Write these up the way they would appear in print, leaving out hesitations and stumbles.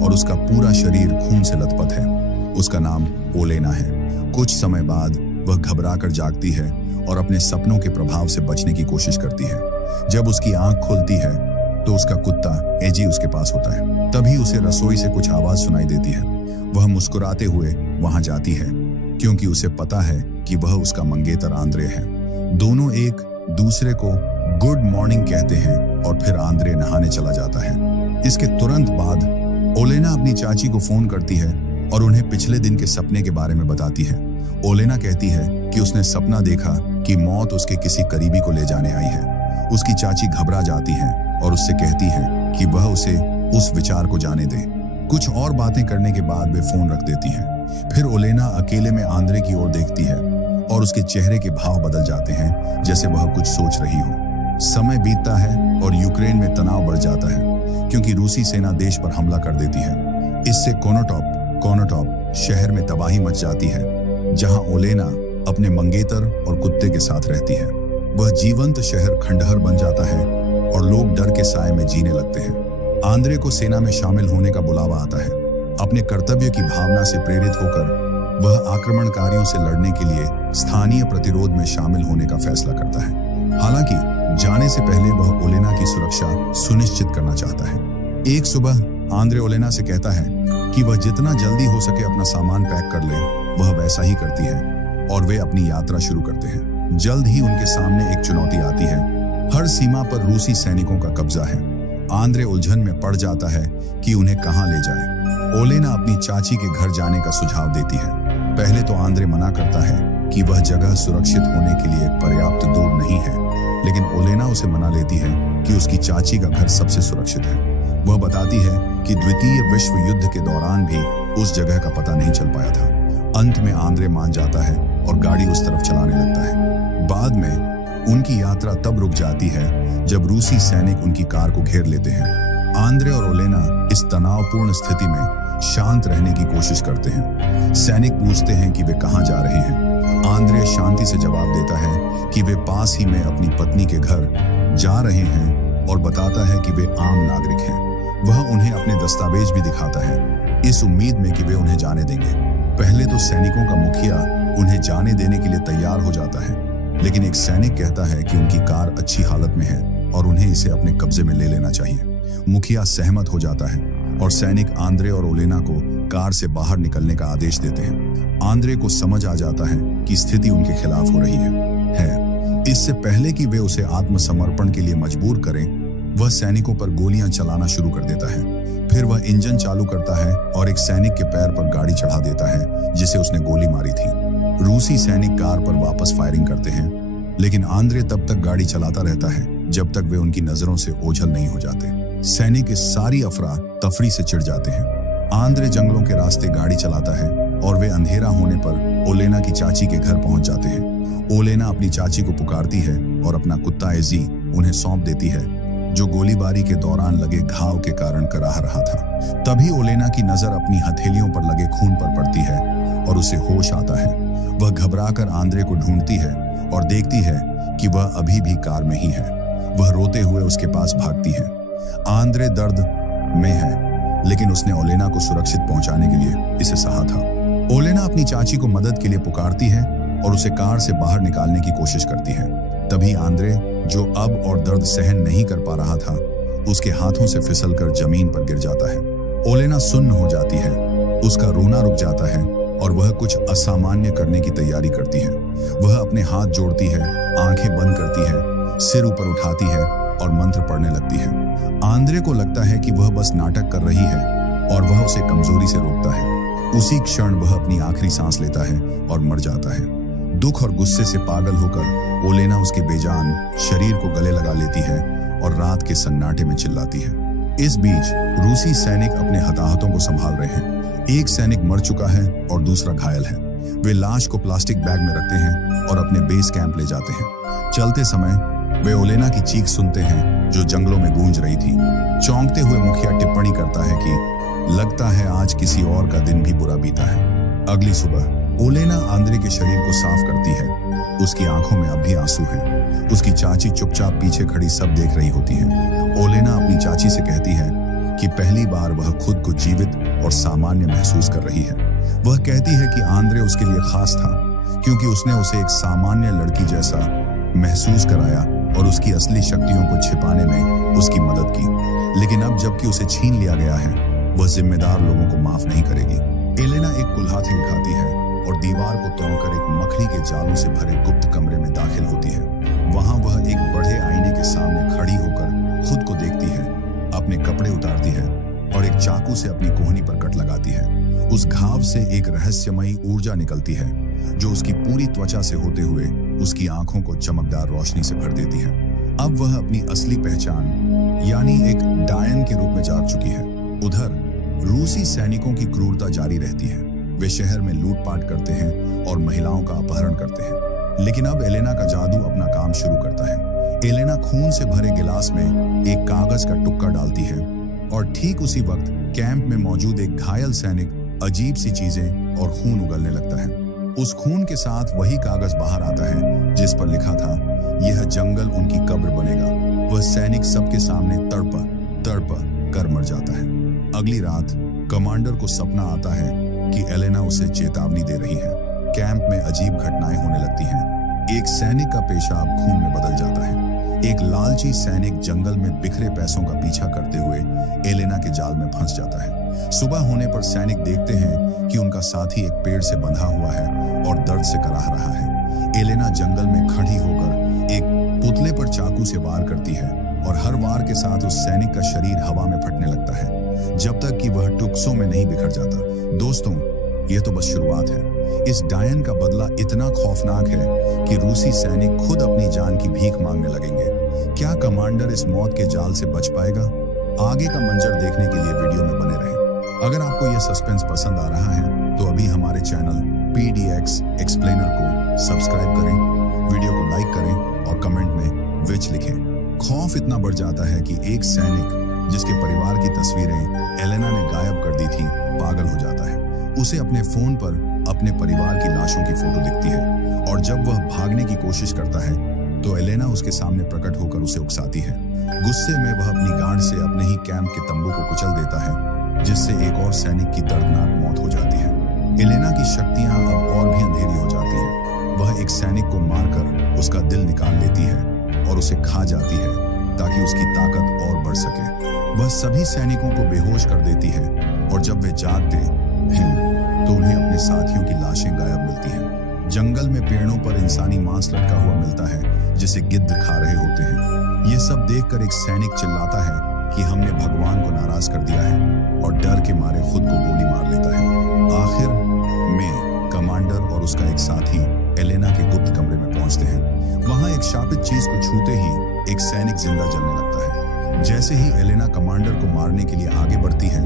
और उसका पूरा शरीर खून से लथपथ है। उसका नाम ओलेना है। कुछ समय बाद वह घबराकर जागती है और अपने सपनों के प्रभाव से बचने की कोशिश करती है। जब उसकी आंख खुलती है तो उसका कुत्ता एजी उसके पास होता है। तभी उसे रसोई से कुछ आवाज सुनाई देती है। वह मुस्कुराते हुए वहां जाती है क्योंकि उसे पता है कि वह उसका मंगेतर आंद्रे है। दोनों एक दूसरे को गुड मॉर्निंग कहते हैं और फिर आंद्रे नहाने चला जाता है। इसके तुरंत बाद ओलेना अपनी चाची को फोन करती है और उन्हें पिछले दिन के सपने के बारे में बताती है। ओलेना कहती है कि उसने सपना देखा कि मौत उसके किसी करीबी को ले जाने आई है। उसकी चाची घबरा जाती है और उससे कहती है कि वह उसे उस विचार को जाने दे। कुछ और बातें करने के बाद वे फोन रख देती हैं। फिर ओलेना अकेले में आंद्रे की ओर देखती है और उसके चेहरे के भाव बदल जाते हैं जैसे वह कुछ सोच रही हो। समय बीतता है और यूक्रेन में तनाव बढ़ जाता है क्योंकि रूसी सेना देश पर हमला कर देती है। इससे कोनोटॉप शहर में तबाही मच जाती है जहां ओलेना अपने मंगेतर और कुत्ते के साथ रहती है। वह जीवंत शहर खंडहर बन जाता है और लोग डर के साए में जीने लगते हैं। आंद्रे को सेना में शामिल होने का बुलावा आता है। अपने कर्तव्य की भावना से प्रेरित होकर वह आक्रमणकारियों से लड़ने के लिए स्थानीय प्रतिरोध में शामिल होने का फैसला करता है। हालांकि जाने से पहले वह ओलेना की सुरक्षा सुनिश्चित करना चाहता है। एक सुबह आंद्रे ओलेना से कहता है कि वह जितना जल्दी हो सके अपना सामान पैक कर ले। वह वैसा ही करती है और वे अपनी यात्रा शुरू करते हैं। जल्द ही उनके सामने एक चुनौती आती है। हर सीमा पर रूसी सैनिकों का कब्जा है। आंद्रे उलझन में पड़ जाता है कि उन्हें कहां ले जाए। ओलेना अपनी चाची के घर जाने का सुझाव देती है। पहले तो आंद्रे मना करता है कि वह जगह सुरक्षित होने के लिए पर्याप्त दूर नहीं है, लेकिन ओलेना उसे मना लेती है कि उसकी चाची का घर सबसे सुरक्षित है। वह बताती है कि द्वितीय विश्व युद्ध के दौरान भी उस जगह का पता नहीं चल पाया था। अंत में आंद्रे मान जाता है और गाड़ी उस तरफ चलाने लगता है। बाद में उनकी यात्रा तब रुक जाती है जब रूसी सैनिक उनकी कार को घेर लेते हैं। आंद्रे और ओलेना इस तनावपूर्ण स्थिति में शांत रहने की कोशिश करते हैं। सैनिक पूछते हैं कि वे कहां जा रहे हैं। आंद्रे शांति से जवाब देता है कि वे पास ही में अपनी पत्नी के घर जा रहे हैं और बताता है कि वे आम नागरिक हैं। वह उन्हें अपने दस्तावेज भी दिखाता है, इस उम्मीद में कि वे उन्हें जाने देंगे। पहले तो सैनिकों का मुखिया उन्हें जाने देने के लिए तैयार हो जाता है, लेकिन एक सैनिक कहता है कि उनकी कार अच्छी हालत में है और उन्हें इसे अपने कब्जे में ले लेना चाहिए। मुखिया सहमत हो जाता है और सैनिक आंद्रे और ओलेना को कार से बाहर निकलने का आदेश देते हैं। आंद्रे को समझ आ जाता है कि स्थिति उनके खिलाफ हो रही है। इससे पहले कि वे उसे आत्मसमर्पण के लिए मजबूर करें, वह सैनिकों पर गोलियां चलाना शुरू कर देता है। फिर वह इंजन चालू करता है और एक सैनिक के पैर पर गाड़ी चढ़ा देता है जिसे उसने गोली मारी थी। रूसी सैनिक कार पर वापस फायरिंग करते हैं, लेकिन आंद्रे तब तक गाड़ी चलाता रहता है जब तक वे उनकी नजरों से ओझल नहीं हो जाते। सैनिक इस सारी अफरा तफरी से चिढ़ जाते हैं। आंद्रे जंगलों के रास्ते गाड़ी चलाता है और वे अंधेरा होने पर ओलेना की चाची के घर पहुंच जाते हैं। ओलेना अपनी चाची को पुकारती है और अपना कुत्ता एजी उन्हें सौंप देती है, जो गोलीबारी के दौरान लगे घाव के कारण कराह रहा था। तभी ओलेना की नजर अपनी हथेलियों पर लगे खून पर पड़ती है और उसे होश आता है। वह घबराकर आंद्रे को ढूंढती है और देखती है कि वह अभी भी कार में ही है। वह रोते हुए उसके पास भागती है। आंद्रे दर्द में है, लेकिन उसने ओलेना को सुरक्षित पहुंचाने के लिए इसे सहा था। ओलेना अपनी चाची को मदद के लिए पुकारती है और उसे कार से बाहर निकालने की कोशिश करती है। तभी आंद्रे, जो अब और दर्द सहन नहीं कर पा रहा था, उसके हाथों से फिसलकर जमीन पर गिर जाता है। ओलेना सुन्न हो जाती है, उसका रोना रुक जाता है और वह कुछ असामान्य करने की तैयारी करती है। वह अपने हाथ जोड़ती है, आंखें बंद करती है, सिर ऊपर उठाती है और मंत्र पढ़ने लगती है। आंद्रे को लगता है कि वह बस नाटक कर रही है और वह उसे कमजोरी से रोकता है। उसी क्षण वह अपनी आखिरी सांस लेता है और मर जाता है। दुख और गुस्से से पागल होकर ओलेना उसके बेजान शरीर को गले लगा लेती है और रात के सन्नाटे में चिल्लाती है। इस बीच रूसी सैनिक अपने हताहतों को संभाल रहे हैं। एक सैनिक मर चुका है और दूसरा घायल है। वे लाश को प्लास्टिक बैग में रखते हैं और अपने बेस कैंप ले जाते हैं। चलते समय वे ओलेना की चीख सुनते हैं जो जंगलों में गूंज रही थी। चौंकते हुए मुखिया टिप्पणी करता है कि लगता है आज किसी और का दिन भी बुरा बीता है। अगली सुबह ओलेना आंद्रे के शरीर को साफ करती है। उसकी आंखों में अब भी आंसू हैं। उसकी चाची चुपचाप पीछे खड़ी सब देख रही होती है। ओलेना अपनी चाची से कहती है कि पहली बार वह खुद को जीवित और सामान्य महसूस कर रही है। वह कहती है कि आंद्रे उसके लिए खास था क्योंकि उसने उसे एक सामान्य लड़की जैसा महसूस कराया और उसकी असली शक्तियों को छिपाने में उसकी मदद की। लेकिन अब जबकि उसे छीन लिया गया है, वह जिम्मेदार लोगों को माफ नहीं करेगी। एलेना एक कुल्हाड़ी उठाती है और दीवार को तोड़कर एक मकड़ी के जालों से भरे गुप्त कमरे में दाखिल होती है। वहां वह एक बड़े आईने के सामने खड़ी होकर खुद को देखती है, अपने कपड़े उतारती है और एक चाकू से अपनी कोहनी पर कट लगाती है। उस घाव से एक रहस्यमयी ऊर्जा निकलती है जो उसकी पूरी त्वचा से होते हुए उसकी आंखों को चमकदार रोशनी से भर देती है। अब वह अपनी असली पहचान यानी एक डायन के रूप में जाग चुकी है। उधर रूसी सैनिकों की क्रूरता जारी रहती है। वे शहर में लूटपाट करते हैं और महिलाओं का अपहरण करते हैं। लेकिन अब एलेना का जादू अपना काम शुरू करता है। एलेना खून से भरे गिलास में एक कागज का टुक्का डालती है और ठीक उसी वक्त कैंप में मौजूद एक घायल सैनिक अजीब सी चीजें और खून उगलने लगता है। उस खून के साथ वही कागज बाहर आता है जिस पर लिखा था, यह जंगल उनकी कब्र बनेगा। वह सैनिक सबके सामने तड़प कर मर जाता है। अगली रात कमांडर को सपना आता है कि एलेना उसे चेतावनी दे रही है। कैंप में अजीब घटनाएं होने लगती हैं। एक सैनिक का पेशाब खून में बदल जाता है। एक लालची सैनिक जंगल में बिखरे पैसों का पीछा करते हुए एलेना के जाल में फंस जाता है। सुबह होने पर सैनिक देखते हैं कि उनका साथी एक पेड़ से बंधा हुआ है और दर्द से कराह रहा है। एलेना जंगल में खड़ी होकर एक पुतले पर चाकू से वार करती है और हर वार के साथ उस सैनिक का शरीर हवा में फटने लगता है जब तक कि वह टुकड़ों में नहीं बिखर जाता। दोस्तों, यह तो बस शुरुआत है। इस डायन का बदला इतना खौफनाक है कि रूसी सैनिक खुद अपनी जान की भीख मांगने लगेंगे। क्या कमांडर इस मौत के जाल से बच पाएगा? आगे का मंजर देखने के लिए वीडियो में बने रहें। अगर आपको यह सस्पेंस पसंद आ रहा है तो अभी हमारे चैनल PDX एक्सप्लेनर को सब्सक्राइब करें, वीडियो को लाइक करें और कमेंट में विच लिखें। खौफ इतना बढ़ जाता है कि एक सैनिक जिसके परिवार की तस्वीरें एलेना ने गायब कर दी थी पागल हो जाता है। उसे अपने फोन पर अपने परिवार की लाशों की फोटो दिखती है और जब वह भागने की कोशिश करता है तो एलेना उसके सामने प्रकट होकर उसे उकसाती है। गुस्से में वह अपनी गांड से अपने ही कैंप के तंबू को कुचल देता है जिससे एक और सैनिक की दर्दनाक मौत हो जाती है। एलेना की शक्तियां अब और भी अंधेरी हो जाती है। वह एक सैनिक को मारकर उसका दिल निकाल लेती है और उसे खा जाती है ताकि उसकी ताकत और बढ़ सके। वह सभी सैनिकों को बेहोश कर देती है और जब वे जागते हैं तो उन्हें अपने साथियों की लाशें गायब मिलती हैं। जंगल में पेड़ों पर इंसानी मांस लटका हुआ मिलता है जिसे गिद्ध खा रहे होते हैं। ये सब देखकर एक सैनिक चिल्लाता है कि हमने भगवान को नाराज कर दिया है और डर के मारे खुद को गोली मार लेता है। आखिर में कमांडर और उसका एक साथी एलेना के गुप्त कमरे में पहुंचते हैं। वहां एक शापित चीज को छूते ही एक सैनिक जिंदा जलने लगता है। जैसे ही एलेना कमांडर को मारने के लिए आगे बढ़ती है,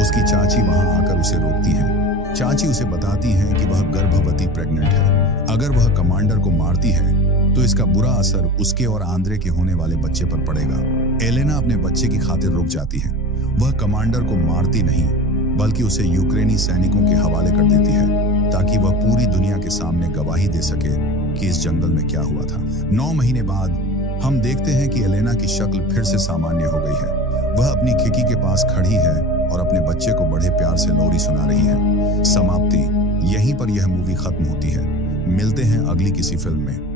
उसकी चाची वहां आकर उसे रोकती है। चाची उसे बताती है कि वह गर्भवती प्रेग्नेंट है। अगर वह कमांडर को मारती है तो इसका बुरा असर उसके और आंद्रे के होने वाले बच्चे पर पड़ेगा। एलेना अपने बच्चे की खातिर रुक जाती है। वह कमांडर को मारती नहीं बल्कि उसे यूक्रेनी सैनिकों के हवाले कर देती है ताकि वह पूरी दुनिया के सामने गवाही दे सके कि इस जंगल में क्या हुआ था। 9 महीने बाद हम देखते हैं कि एलेना की शक्ल फिर से सामान्य हो गई है। वह अपनी खिड़की के पास खड़ी है और अपने बच्चे को बड़े प्यार से लोरी सुना रही है। समाप्ति। यहीं पर यह मूवी खत्म होती है। मिलते हैं अगली किसी फिल्म में।